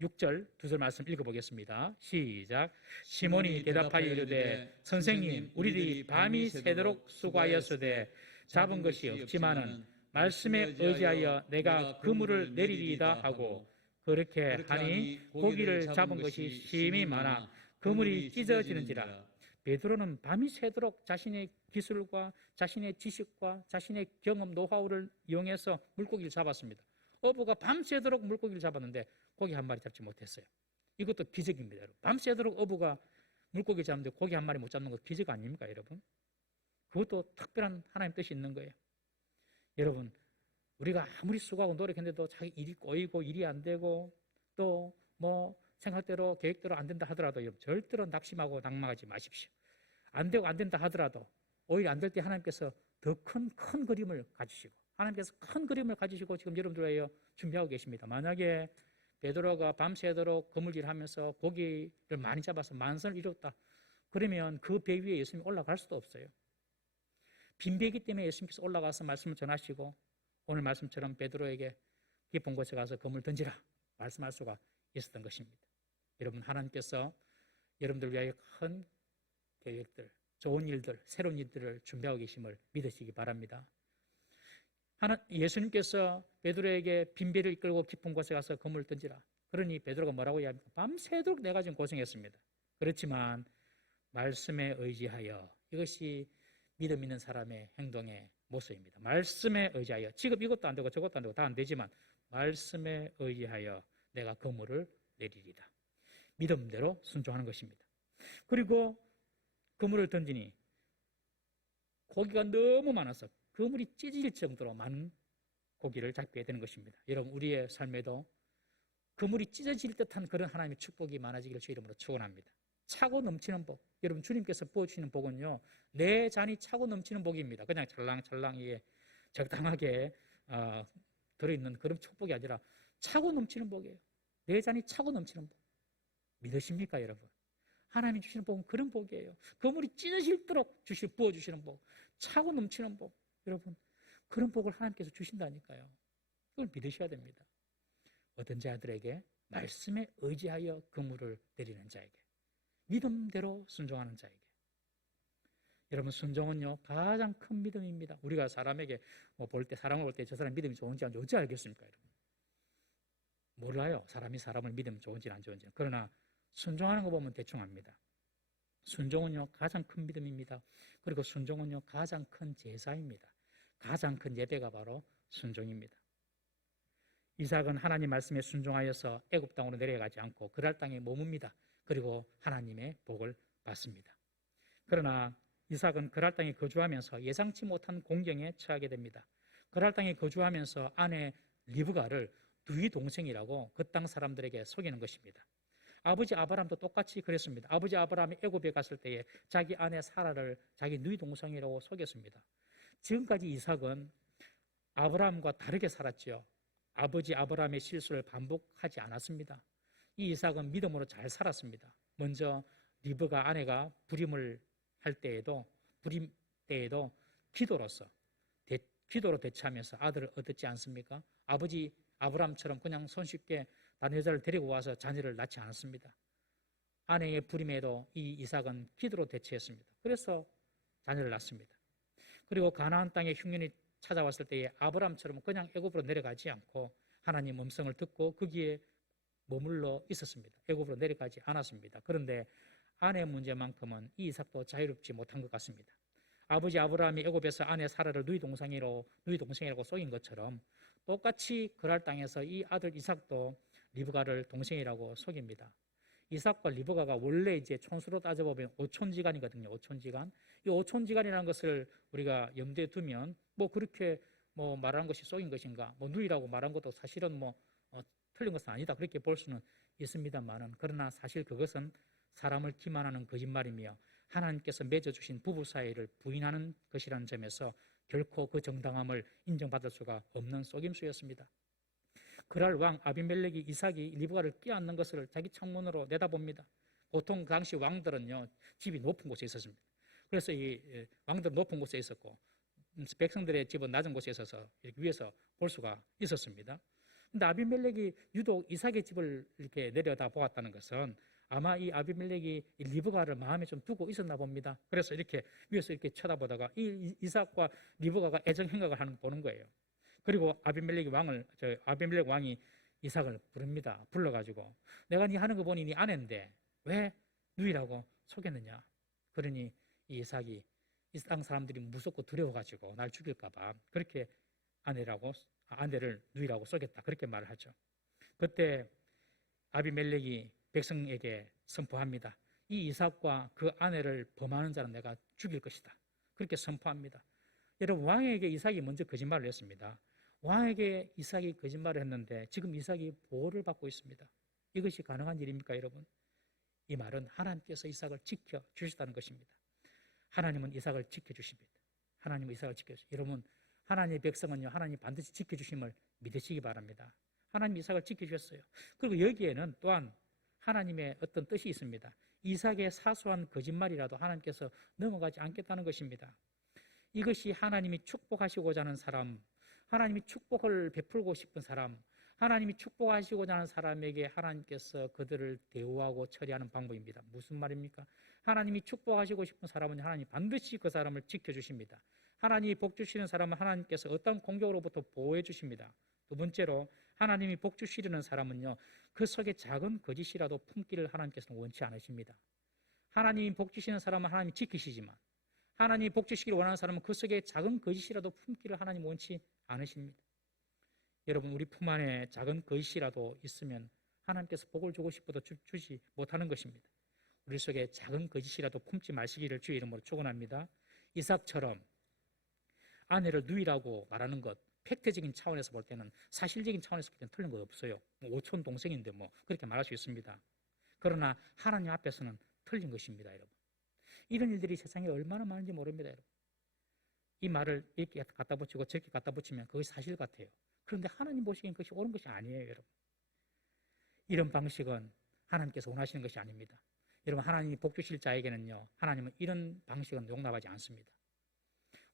6절 두 절 말씀 읽어보겠습니다. 시작. 시몬이 대답하여 이르되 선생님 우리들이 밤이 새도록 수고하였으되 잡은 것이 없지만은 말씀에 의지하여 내가 그물을 내리리이다 하고 그렇게 하니 고기를 잡은 것이 심히 많아 그물이 찢어지는지라. 베드로는 밤이 새도록 자신의 기술과 자신의 지식과 자신의 경험 노하우를 이용해서 물고기를 잡았습니다. 어부가 밤새도록 물고기를 잡았는데 고기 한 마리 잡지 못했어요. 이것도 기적입니다. 여러분. 밤새도록 어부가 물고기 잡는데 고기 한 마리 못 잡는 거 기적 아닙니까, 여러분? 그것도 특별한 하나님 뜻이 있는 거예요. 여러분, 우리가 아무리 수고하고 노력했는데도 자기 일이 꼬이고 일이 안 되고 또 뭐 생각대로 계획대로 안 된다 하더라도 여러분, 절대로 낙심하고 낭망하지 마십시오. 안 되고 안 된다 하더라도 오히려 안 될 때 하나님께서 더 큰 그림을 가지시고 하나님께서 큰 그림을 가지시고 지금 여러분들 위해 준비하고 계십니다. 만약에 베드로가 밤새도록 그물질하면서 고기를 많이 잡아서 만선을 이뤘다. 그러면 그 배 위에 예수님이 올라갈 수도 없어요. 빈 배이기 때문에 예수님께서 올라가서 말씀을 전하시고 오늘 말씀처럼 베드로에게 깊은 곳에 가서 그물 던지라 말씀할 수가 있었던 것입니다. 여러분 하나님께서 여러분들 위하여 큰 계획들, 좋은 일들, 새로운 일들을 준비하고 계심을 믿으시기 바랍니다. 예수님께서 베드로에게 빈 배를 이끌고 깊은 곳에 가서 그물을 던지라. 그러니 베드로가 뭐라고 이야기합니까? 밤새도록 내가 지금 고생했습니다. 그렇지만 말씀에 의지하여 이것이 믿음 있는 사람의 행동의 모습입니다. 말씀에 의지하여 지금 이것도 안 되고 저것도 안 되고 다 안 되지만 말씀에 의지하여 내가 그물을 내리리라. 믿음대로 순종하는 것입니다. 그리고 그물을 던지니 고기가 너무 많아서 그물이 찢어질 정도로 많은 고기를 잡게 되는 것입니다. 여러분 우리의 삶에도 그물이 찢어질 듯한 그런 하나님의 축복이 많아지기를 주 이름으로 축원합니다. 차고 넘치는 복, 여러분 주님께서 부어주시는 복은요 내 잔이 차고 넘치는 복입니다. 그냥 찰랑찰랑 적당하게 들어있는 그런 축복이 아니라 차고 넘치는 복이에요. 내 잔이 차고 넘치는 복. 믿으십니까 여러분? 하나님이 주시는 복은 그런 복이에요. 그물이 찢어질도록 부어주시는 복, 차고 넘치는 복. 여러분 그런 복을 하나님께서 주신다니까요. 그걸 믿으셔야 됩니다. 어떤 자들에게 말씀에 의지하여 그물을 내리는 자에게, 믿음대로 순종하는 자에게. 여러분 순종은요 가장 큰 믿음입니다. 우리가 사람에게 볼 때 사람을 볼 때 저 사람 믿음이 좋은지 안 좋은지 알겠습니까 여러분? 몰라요. 사람이 사람을 믿으면 좋은지 안 좋은지. 그러나 순종하는 거 보면 대충 압니다. 순종은요 가장 큰 믿음입니다. 그리고 순종은요 가장 큰 제사입니다. 가장 큰 예배가 바로 순종입니다. 이삭은 하나님 말씀에 순종하여서 애굽 땅으로 내려가지 않고 그랄 땅에 머뭅니다. 그리고 하나님의 복을 받습니다. 그러나 이삭은 그랄 땅에 거주하면서 예상치 못한 공경에 처하게 됩니다. 그랄 땅에 거주하면서 아내 리브가를 누이 동생이라고 그 땅 사람들에게 속이는 것입니다. 아버지 아브라함도 똑같이 그랬습니다. 아버지 아브라함이 애굽에 갔을 때에 자기 아내 사라를 자기 누이 동생이라고 속였습니다. 지금까지 이삭은 아브라함과 다르게 살았지요. 아버지 아브라함의 실수를 반복하지 않았습니다. 이 이삭은 믿음으로 잘 살았습니다. 먼저 리브가 아내가 불임 때에도 기도로 대처하면서 아들을 얻었지 않습니까? 아버지 아브라함처럼 그냥 손쉽게 다른 여자를 데리고 와서 자녀를 낳지 않았습니다. 아내의 불임에도 이 이삭은 기도로 대처했습니다. 그래서 자녀를 낳습니다. 그리고 가나안 땅에 흉년이 찾아왔을 때에 아브라함처럼 그냥 애굽으로 내려가지 않고 하나님 음성을 듣고 거기에 머물러 있었습니다. 애굽으로 내려가지 않았습니다. 그런데 아내 문제만큼은 이 이삭도 자유롭지 못한 것 같습니다. 아버지 아브라함이 애굽에서 아내 사라를 누이 동생이라고 속인 것처럼 똑같이 그랄 땅에서 이 아들 이삭도 리브가를 동생이라고 속입니다. 이삭과 리브가가 원래 이제 총수로 따져보면 오촌지간이거든요. 오촌지간. 이 오촌지간이라는 것을 우리가 염두에 두면 그렇게 말하는 것이 속인 것인가, 누이라고 말한 것도 사실은 틀린 것은 아니다. 그렇게 볼 수는 있습니다만은 그러나 사실 그것은 사람을 기만하는 거짓말이며 하나님께서 맺어주신 부부 사이를 부인하는 것이라는 점에서 결코 그 정당함을 인정받을 수가 없는 속임수였습니다. 그랄 왕 아비멜렉이 이삭이 리브가를 끼안는 것을 자기 창문으로 내다봅니다. 보통 그 당시 왕들은요 집이 높은 곳에 있었습니다. 그래서 이 왕들 높은 곳에 있었고 백성들의 집은 낮은 곳에 있어서 이렇게 위에서 볼 수가 있었습니다. 근데 아비멜렉이 유독 이삭의 집을 이렇게 내려다 보았다는 것은 아마 이 아비멜렉이 이 리브가를 마음에 좀 두고 있었나 봅니다. 그래서 이렇게 위에서 이렇게 쳐다보다가 이 이삭과 리브가가 애정 행각을 하는 거 보는 거예요. 그리고 아비멜렉 왕이 이삭을 부릅니다. 불러가지고 내가 네 하는 거 보니 네 아내인데 왜 누이라고 속였느냐. 그러니 이 이삭이 이 땅 사람들이 무섭고 두려워가지고 날 죽일까봐 그렇게 아내를 누이라고 속였다. 그렇게 말을 하죠. 그때 아비멜렉이 백성에게 선포합니다. 이 이삭과 그 아내를 범하는 자는 내가 죽일 것이다. 그렇게 선포합니다. 여러분, 왕에게 이삭이 먼저 거짓말을 했습니다. 왕에게 이삭이 거짓말을 했는데 지금 이삭이 보호를 받고 있습니다. 이것이 가능한 일입니까, 여러분? 이 말은 하나님께서 이삭을 지켜주시다는 것입니다. 하나님은 이삭을 지켜주십니다. 하나님은 이삭을 지켜주십니다. 여러분, 하나님의 백성은요, 하나님 반드시 지켜주심을 믿으시기 바랍니다. 하나님 이삭을 지켜주셨어요. 그리고 여기에는 또한 하나님의 어떤 뜻이 있습니다. 이삭의 사소한 거짓말이라도 하나님께서 넘어가지 않겠다는 것입니다. 이것이 하나님이 축복하시고자 하는 사람, 하나님이 축복을 베풀고 싶은 사람, 하나님이 축복하시고자 하는 사람에게 하나님께서 그들을 대우하고 처리하는 방법입니다. 무슨 말입니까? 하나님이 축복하시고 싶은 사람은 하나님 반드시 그 사람을 지켜주십니다. 하나님이 복 주시는 사람은 하나님께서 어떤 공격으로부터 보호해 주십니다. 두 번째로 하나님이 복 주시려는 사람은요, 그 속에 작은 거짓이라도 품기를 하나님께서는 원치 않으십니다. 하나님이 복 주시는 사람은 하나님이 지키시지만 하나님이 복 주시기를 원하는 사람은 그 속에 작은 거짓이라도 품기를 하나님 원치 않으십니다. 여러분, 우리 품 안에 작은 거짓이라도 있으면 하나님께서 복을 주고 싶어도 주지 못하는 것입니다. 우리 속에 작은 거짓이라도 품지 마시기를 주의 이름으로 축원합니다. 이삭처럼 아내를 누이라고 말하는 것, 팩트적인 차원에서 볼 때는, 사실적인 차원에서 볼 때는 틀린 것 없어요. 오촌 동생인데 그렇게 말할 수 있습니다. 그러나 하나님 앞에서는 틀린 것입니다, 여러분. 이런 일들이 세상에 얼마나 많은지 모릅니다, 여러분. 이 말을 이렇게 갖다 붙이고 저렇게 갖다 붙이면 그것이 사실 같아요. 그런데 하나님 보시기엔 그것이 옳은 것이 아니에요, 여러분. 이런 방식은 하나님께서 원하시는 것이 아닙니다. 여러분, 하나님이 복 주실 자에게는요, 하나님은 이런 방식은 용납하지 않습니다.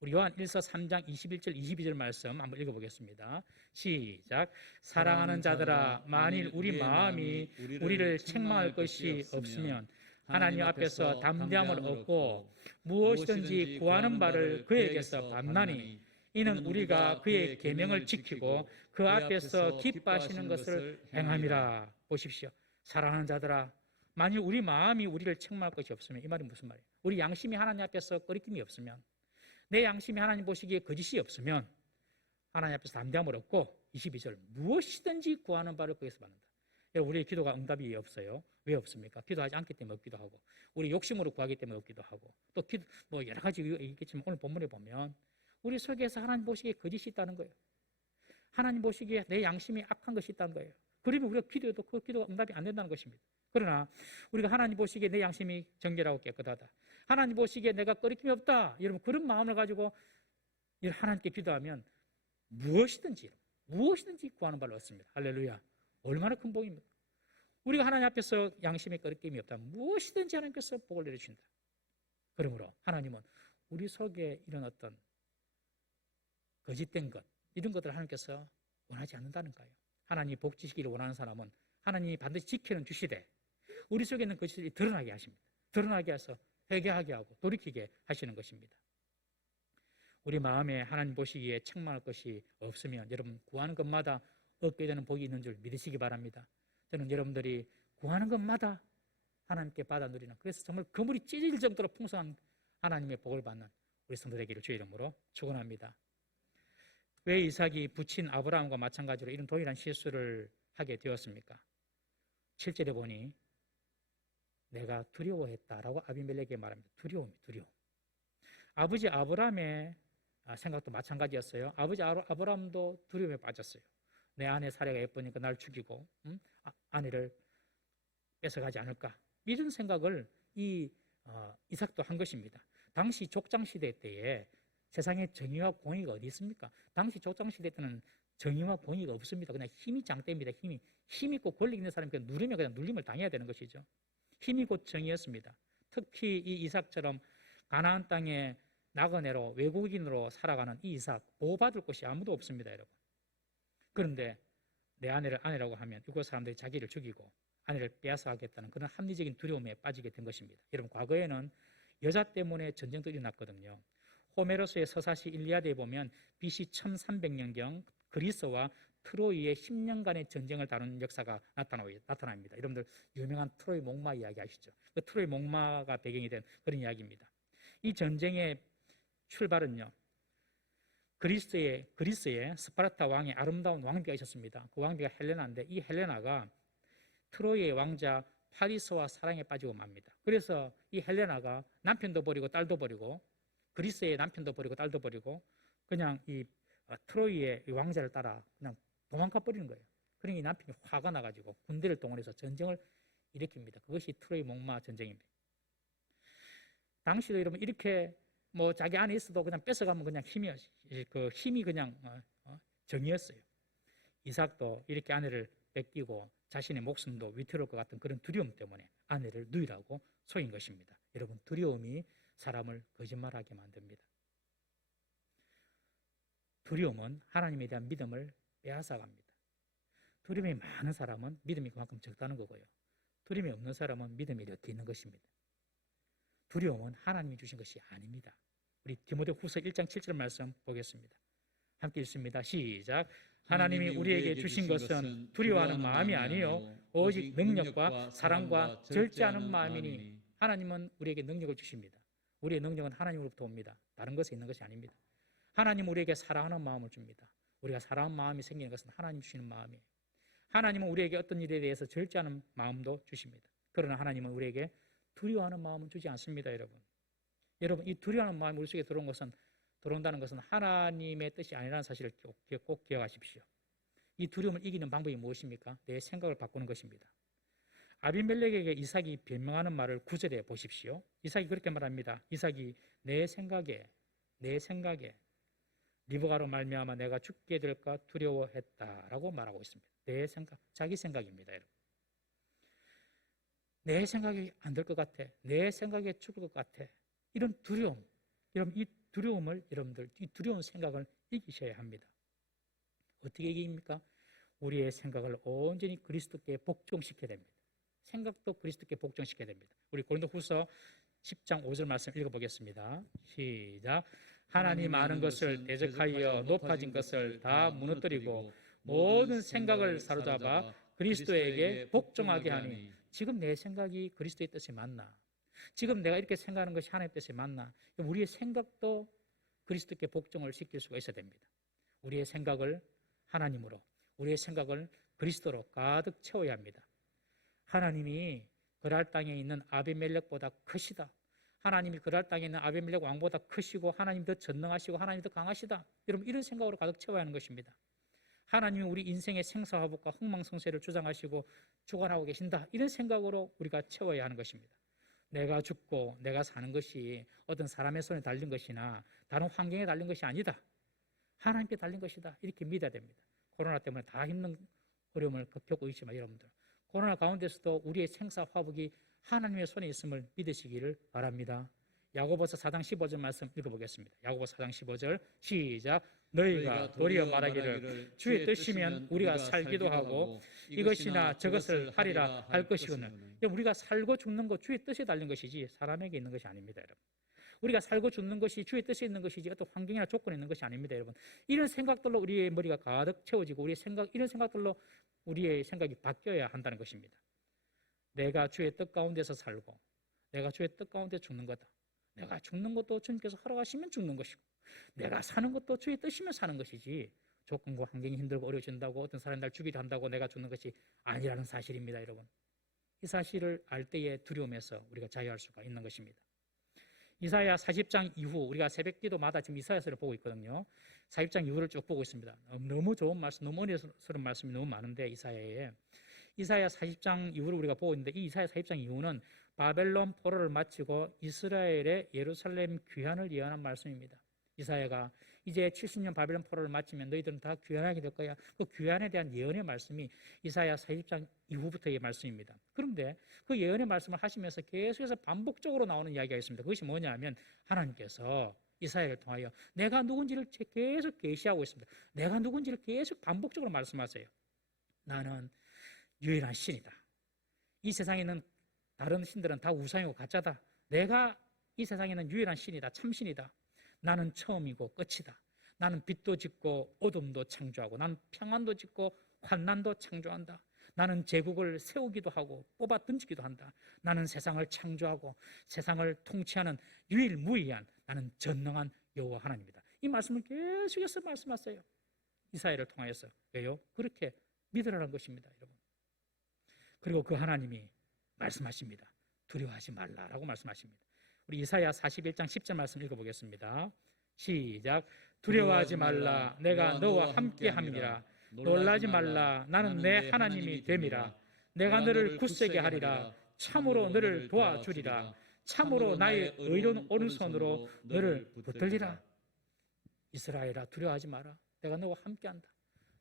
우리 요한 1서 3장 21절 22절 말씀 한번 읽어보겠습니다. 시작. 사랑하는 자들아, 만일 우리 마음이 우리를 책망할 것이 없으면 하나님 앞에서 담대함을 얻고 무엇이든지 구하는 바를 그에게서 받나니 이는 우리가 그의 계명을 지키고 그 앞에서 기뻐하시는 것을 행함이라. 보십시오. 사랑하는 자들아, 만일 우리 마음이 우리를 책망할 것이 없으면, 이 말이 무슨 말이에요? 우리 양심이 하나님 앞에서 꺼리낌이 없으면, 내 양심이 하나님 보시기에 거짓이 없으면 하나님 앞에서 담대함을 얻고 22절 무엇이든지 구하는 바를 거기서 받는다. 우리의 기도가 응답이 없어요. 왜 없습니까? 기도하지 않기 때문에 없기도 하고, 우리 욕심으로 구하기 때문에 없기도 하고, 또 여러 가지 이유가 있겠지만 오늘 본문에 보면 우리 속에서 하나님 보시기에 거짓이 있다는 거예요. 하나님 보시기에 내 양심이 악한 것이 있다는 거예요. 그러면 우리가 기도해도 그 기도가 응답이 안 된다는 것입니다. 그러나 우리가 하나님 보시기에 내 양심이 정결하고 깨끗하다, 하나님 보시기에 내가 꺼리낌이 없다, 여러분, 그런 마음을 가지고 하나님께 기도하면 무엇이든지 구하는 바를 얻습니다. 할렐루야. 얼마나 큰 복입니까? 우리가 하나님 앞에서 양심에 꺼리낌이 없다, 무엇이든지 하나님께서 복을 내려주신다. 그러므로 하나님은 우리 속에 이런 어떤 거짓된 것, 이런 것들을 하나님께서 원하지 않는다는 거예요. 하나님이 복 주시기를 원하는 사람은 하나님이 반드시 지켜는 주시되 우리 속에 있는 것이 드러나게 하십니다. 드러나게 해서 회개하게 하고 돌이키게 하시는 것입니다. 우리 마음에 하나님 보시기에 책망할 것이 없으면 여러분, 구하는 것마다 얻게 되는 복이 있는 줄 믿으시기 바랍니다. 저는 여러분들이 구하는 것마다 하나님께 받아 누리는, 그래서 정말 그물이 찢어질 정도로 풍성한 하나님의 복을 받는 우리 성도되기를 주의 이름으로 축원합니다. 왜 이삭이 부친 아브라함과 마찬가지로 이런 동일한 실수를 하게 되었습니까? 7절에 보니 내가 두려워했다라고 아비멜렉에게 말합니다. 두려움. 아버지 아브라함의 생각도 마찬가지였어요. 아버지 아브라함도 두려움에 빠졌어요. 내 아내 사례가 예쁘니까 날 죽이고 아내를 뺏어가지 않을까, 이런 생각을 이삭도 한 것입니다. 당시 족장시대 때에 세상에 정의와 공의가 어디 있습니까? 당시 족장시대 때는 정의와 공의가 없습니다. 그냥 힘이 장대입니다. 힘 있고 권력 있는 사람이 누르면 그냥 눌림을 당해야 되는 것이죠. 힘이 곧 정의였습니다. 특히 이 이삭처럼 가나안 땅에 나그네로 외국인으로 살아가는 이 이삭 보호받을 곳이 아무도 없습니다, 여러분. 그런데 내 아내를 아내라고 하면 이곳 사람들이 자기를 죽이고 아내를 빼앗아 가겠다는 그런 합리적인 두려움에 빠지게 된 것입니다. 여러분, 과거에는 여자 때문에 전쟁도 일어났거든요. 호메로스의 서사시 일리아드에 보면 BC 1300년경 그리스와 트로이의 10년간의 전쟁을 다룬 역사가 나타납니다. 여러분들 유명한 트로이 목마 이야기 아시죠? 그 트로이 목마가 배경이 된 그런 이야기입니다. 이 전쟁의 출발은요, 그리스의 스파르타 왕의 아름다운 왕비가 있었습니다. 그 왕비가 헬레나인데 이 헬레나가 트로이의 왕자 파리스와 사랑에 빠지고 맙니다. 그래서 이 헬레나가 남편도 버리고 딸도 버리고 그리스의 남편도 버리고 딸도 버리고 그냥 이 트로이의 이 왕자를 따라 그냥 도망가 버리는 거예요. 그러니 이 남편이 화가 나가지고 군대를 동원해서 전쟁을 일으킵니다. 그것이 트로이 목마 전쟁입니다. 당시도 여러분 이렇게 뭐 자기 안에 있어도 그냥 뺏어가면 그냥 힘이 그냥 정이었어요. 이삭도 이렇게 아내를 뺏기고 자신의 목숨도 위태로울 것 같은 그런 두려움 때문에 아내를 누이라고 속인 것입니다. 여러분, 두려움이 사람을 거짓말하게 만듭니다. 두려움은 하나님에 대한 믿음을 빼앗아갑니다. 두려움이 많은 사람은 믿음이 그만큼 적다는 거고요. 두려움이 없는 사람은 믿음이 이렇게 있는 것입니다. 두려움은 하나님이 주신 것이 아닙니다. 우리 디모데후서 1장 7절 말씀 보겠습니다. 함께 읽습니다. 시작. 하나님이 우리에게 주신 것은 두려워하는 마음이 아니요 오직 능력과 사랑과 절제하는 마음이니. 하나님은 우리에게 능력을 주십니다. 우리의 능력은 하나님으로부터 옵니다. 다른 것에 있는 것이 아닙니다. 하나님은 우리에게 사랑하는 마음을 줍니다. 우리가 사랑하는 마음이 생기는 것은 하나님 주시는 마음이에요. 하나님은 우리에게 어떤 일에 대해서 절제하는 마음도 주십니다. 그러나 하나님은 우리에게 두려워하는 마음은 주지 않습니다, 여러분. 여러분, 이 두려워하는 마음이 우리 속에 들어온다는 것은 하나님의 뜻이 아니라는 사실을 꼭 기억하십시오. 이 두려움을 이기는 방법이 무엇입니까? 내 생각을 바꾸는 것입니다. 아비멜렉에게 이삭이 변명하는 말을 9절에 보십시오. 이삭이 그렇게 말합니다. 이삭이 내 생각에 리브가로 말미암아 내가 죽게 될까 두려워했다라고 말하고 있습니다. 내 생각, 자기 생각입니다, 여러분. 내 생각이 안 될 것 같아. 내 생각에 죽을 것 같아. 이런 두려움, 여러분, 이 두려운 생각을 이기셔야 합니다. 어떻게 이깁니까? 우리의 생각을 온전히 그리스도께 복종시켜야 됩니다. 생각도 그리스도께 복종시켜야 됩니다. 우리 고린도후서 10장 5절 말씀 읽어보겠습니다. 시작. 하나님 아는 것을 대적하여 높아진 것을 다 무너뜨리고 모든 생각을 사로잡아 그리스도에게 복종하게 하니. 지금 내 생각이 그리스도의 뜻이 맞나? 지금 내가 이렇게 생각하는 것이 하나님의 뜻이 맞나? 우리의 생각도 그리스도께 복종을 시킬 수가 있어야 됩니다. 우리의 생각을 하나님으로, 우리의 생각을 그리스도로 가득 채워야 합니다. 하나님이 그랄 땅에 있는 아비멜렉보다 크시다. 하나님이 그랄 땅에 있는 아비멜렉 왕보다 크시고 하나님 더 전능하시고 하나님 더 강하시다. 여러분, 이런 생각으로 가득 채워야 하는 것입니다. 하나님이 우리 인생의 생사화복과 흥망성쇠를 주장하시고 주관하고 계신다. 이런 생각으로 우리가 채워야 하는 것입니다. 내가 죽고 내가 사는 것이 어떤 사람의 손에 달린 것이나 다른 환경에 달린 것이 아니다. 하나님께 달린 것이다. 이렇게 믿어야 됩니다. 코로나 때문에 다 힘든 어려움을 겪고 있지만 여러분들, 코로나 가운데서도 우리의 생사화복이 하나님의 손에 있음을 믿으시기를 바랍니다. 야고보서 4장 15절 말씀 읽어보겠습니다. 야고보서 4장 15절 시작. 너희가 도리어 말하기를 주의 뜻이면 우리가 살기도 하고 이것이나 저것을 하리라 할 것이거늘. 우리가 살고 죽는 것 주의 뜻에 달린 것이지 사람에게 있는 것이 아닙니다, 여러분. 우리가 살고 죽는 것이 주의 뜻에 있는 것이지 어떤 환경이나 조건에 있는 것이 아닙니다, 여러분. 이런 생각들로 우리의 머리가 가득 채워지고 이런 생각들로 우리의 생각이 바뀌어야 한다는 것입니다. 내가 주의 뜻 가운데서 살고 내가 주의 뜻 가운데 죽는 거다. 내가 죽는 것도 주님께서 허락하시면 죽는 것이고 내가 사는 것도 주의 뜻이면 사는 것이지 조건과 환경이 힘들고 어려워진다고 어떤 사람이 날 죽이려 한다고 내가 죽는 것이 아니라는 사실입니다, 여러분. 이 사실을 알 때의 두려움에서 우리가 자유할 수가 있는 것입니다. 이사야 40장 이후 우리가 새벽기도마다 지금 이사야서를 보고 있거든요. 40장 이후를 쭉 보고 있습니다. 너무 좋은 말씀, 너무 은혜스러운 말씀이 너무 많은데 이사야 40장 이후를 우리가 보고 있는데 이 이사야 40장 이후는 바벨론 포로를 마치고 이스라엘의 예루살렘 귀환을 예언한 말씀입니다. 이사야가 이제 70년 바벨론 포로를 마치면 너희들은 다 귀환하게 될 거야. 그 귀환에 대한 예언의 말씀이 이사야 40장 이후부터의 말씀입니다. 그런데 그 예언의 말씀을 하시면서 계속해서 반복적으로 나오는 이야기가 있습니다. 그것이 뭐냐면 하나님께서 이사야를 통하여 내가 누군지를 계속 계시하고 있습니다. 내가 누군지를 계속 반복적으로 말씀하세요. 나는 유일한 신이다. 이 세상에 있는 다른 신들은 다 우상이고 가짜다. 내가 이 세상에 있는 유일한 신이다. 참신이다. 나는 처음이고 끝이다. 나는 빛도 짓고 어둠도 창조하고 나는 평안도 짓고 환난도 창조한다. 나는 제국을 세우기도 하고 뽑아 던지기도 한다. 나는 세상을 창조하고 세상을 통치하는 유일무이한 나는 전능한 여호와 하나님이다. 이 말씀을 계속해서 말씀하세요. 이사야를 통하여서. 왜요? 그렇게 믿으라는 것입니다, 여러분. 그리고 그 하나님이 말씀하십니다. 두려워하지 말라라고 말씀하십니다. 우리 이사야 41장 10절 말씀 읽어보겠습니다. 시작. 두려워하지 말라. 내가 너와 함께함이라. 놀라지 말라. 나는 내 하나님이 됨이라. 내가 너를 굳세게 하리라. 참으로 너를 도와주리라. 참으로 나의 의로운 오른손으로 너를 붙들리라. 이스라엘아, 두려워하지 마라. 내가 너와 함께한다.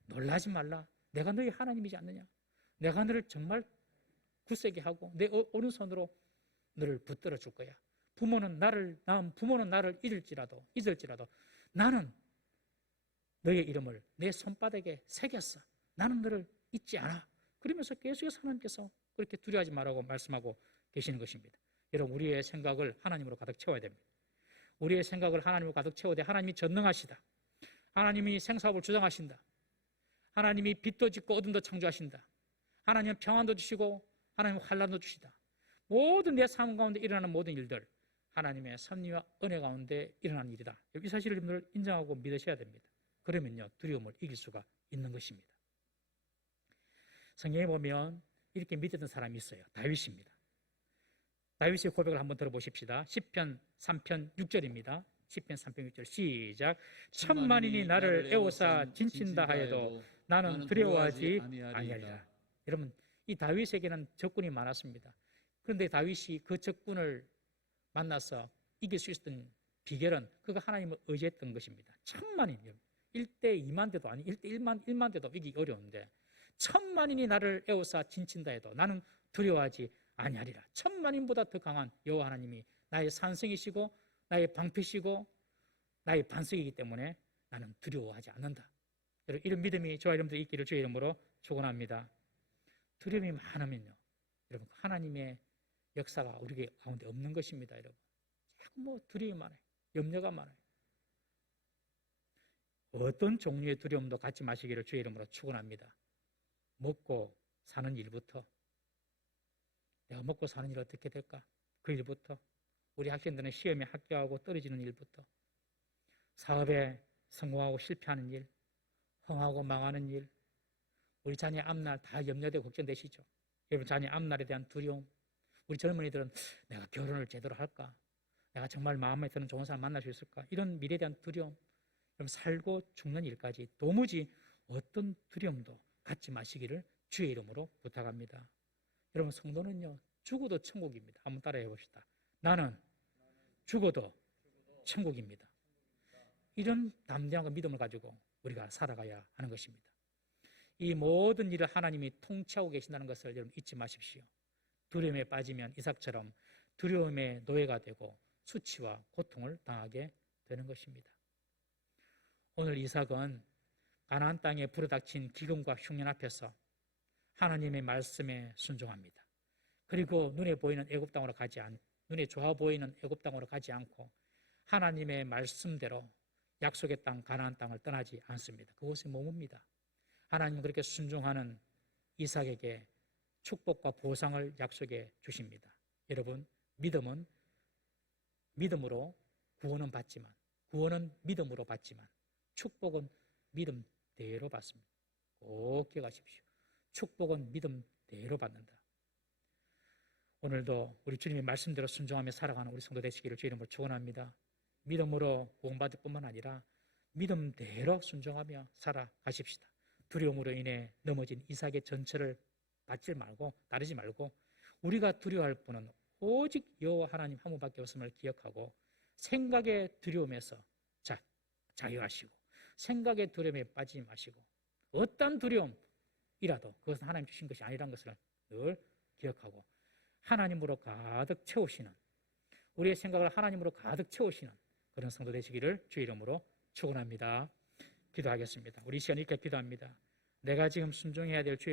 놀라지 말라. 내가 너의 하나님이지 않느냐. 내가 너를 정말 굳세게 하고 내 오른손으로 너를 붙들어 줄 거야. 부모는 나를 잊을지라도 나는 너의 이름을 내 손바닥에 새겼어. 나는 너를 잊지 않아. 그러면서 계속해서 하나님께서 그렇게 두려워하지 말라고 말씀하고 계시는 것입니다. 여러분, 우리의 생각을 하나님으로 가득 채워야 됩니다. 우리의 생각을 하나님으로 가득 채워야 돼. 하나님이 전능하시다. 하나님이 생사업을 주장하신다. 하나님이 빛도 짓고 어둠도 창조하신다. 하나님은 평안도 주시고 하나님은 환난도 주시다. 모든 내 삶 가운데 일어나는 모든 일들 하나님의 섭리와 은혜 가운데 일어나는 일이다. 이 사실을 여러분들 인정하고 믿으셔야 됩니다. 그러면요, 두려움을 이길 수가 있는 것입니다. 성경에 보면 이렇게 믿었던 사람이 있어요. 다윗입니다. 다윗의 고백을 한번 들어보십시다. 시편 3편 6절입니다. 시편 3편 6절 시작. 천만인이 나를 애워싸 진친다 하여도 나는 두려워하지 아니하리라. 여러분, 이 다윗에게는 적군이 많았습니다. 그런데 다윗이 그 적군을 만나서 이길 수 있었던 비결은 그가 하나님을 의지했던 것입니다. 천만인, 1대 2만 대도 아니 1대 1만 대도 이기기 어려운데 천만인이 나를 에워싸 진친다 해도 나는 두려워하지 아니하리라. 천만인보다 더 강한 여호와 하나님이 나의 산성이시고 나의 방패시고 나의 반석이기 때문에 나는 두려워하지 않는다. 여러분, 이런 믿음이 저와 여러분들 있기를 주의 이름으로 축원합니다. 두려움이 많으면요, 여러분, 하나님의 역사가 우리 가운데 없는 것입니다. 여러분, 자꾸 두려움이 많아요. 염려가 많아요. 어떤 종류의 두려움도 갖지 마시기를 주의 이름으로 축원합니다. 먹고 사는 일부터, 내가 먹고 사는 일 어떻게 될까? 그 일부터, 우리 학생들은 시험에 합격하고 떨어지는 일부터, 사업에 성공하고 실패하는 일, 흥하고 망하는 일, 우리 자녀 앞날 다 염려되고 걱정되시죠? 여러분, 자녀 앞날에 대한 두려움, 우리 젊은이들은 내가 결혼을 제대로 할까? 내가 정말 마음에 드는 좋은 사람 만날 수 있을까? 이런 미래에 대한 두려움, 그럼 살고 죽는 일까지 도무지 어떤 두려움도 갖지 마시기를 주의 이름으로 부탁합니다. 여러분, 성도는요, 죽어도 천국입니다. 한번 따라해 봅시다. 나는 죽어도 천국입니다. 이런 담대함과 믿음을 가지고 우리가 살아가야 하는 것입니다. 이 모든 일을 하나님이 통치하고 계신다는 것을 여러분 잊지 마십시오. 두려움에 빠지면 이삭처럼 두려움의 노예가 되고 수치와 고통을 당하게 되는 것입니다. 오늘 이삭은 가나안 땅에 불어닥친 기근과 흉년 앞에서 하나님의 말씀에 순종합니다. 그리고 눈에 좋아 보이는 애굽 땅으로 가지 않고 하나님의 말씀대로 약속의 땅 가나안 땅을 떠나지 않습니다. 그곳에 머뭅니다. 하나님 그렇게 순종하는 이삭에게 축복과 보상을 약속해 주십니다. 여러분, 믿음은 믿음으로 구원은 믿음으로 받지만 축복은 믿음대로 받습니다. 꼭 기억하십시오. 축복은 믿음대로 받는다. 오늘도 우리 주님의 말씀대로 순종하며 살아가는 우리 성도 되시기를 주의 이름으로 축원합니다. 믿음으로 구원받을 뿐만 아니라 믿음대로 순종하며 살아가십시다. 두려움으로 인해 넘어진 이삭의 전철을 따르지 말고 우리가 두려워할 분은 오직 여호와 하나님 한 분밖에 없음을 기억하고 생각의 두려움에서 자유하시고 생각의 두려움에 빠지지 마시고 어떤 두려움이라도 그것은 하나님 주신 것이 아니라는 것을 늘 기억하고 하나님으로 가득 채우시는, 우리의 생각을 하나님으로 가득 채우시는 그런 성도 되시기를 주의 이름으로 축원합니다. 기도하겠습니다. 우리 이 시간 이렇게 기도합니다. 내가 지금 순종해야 될 주의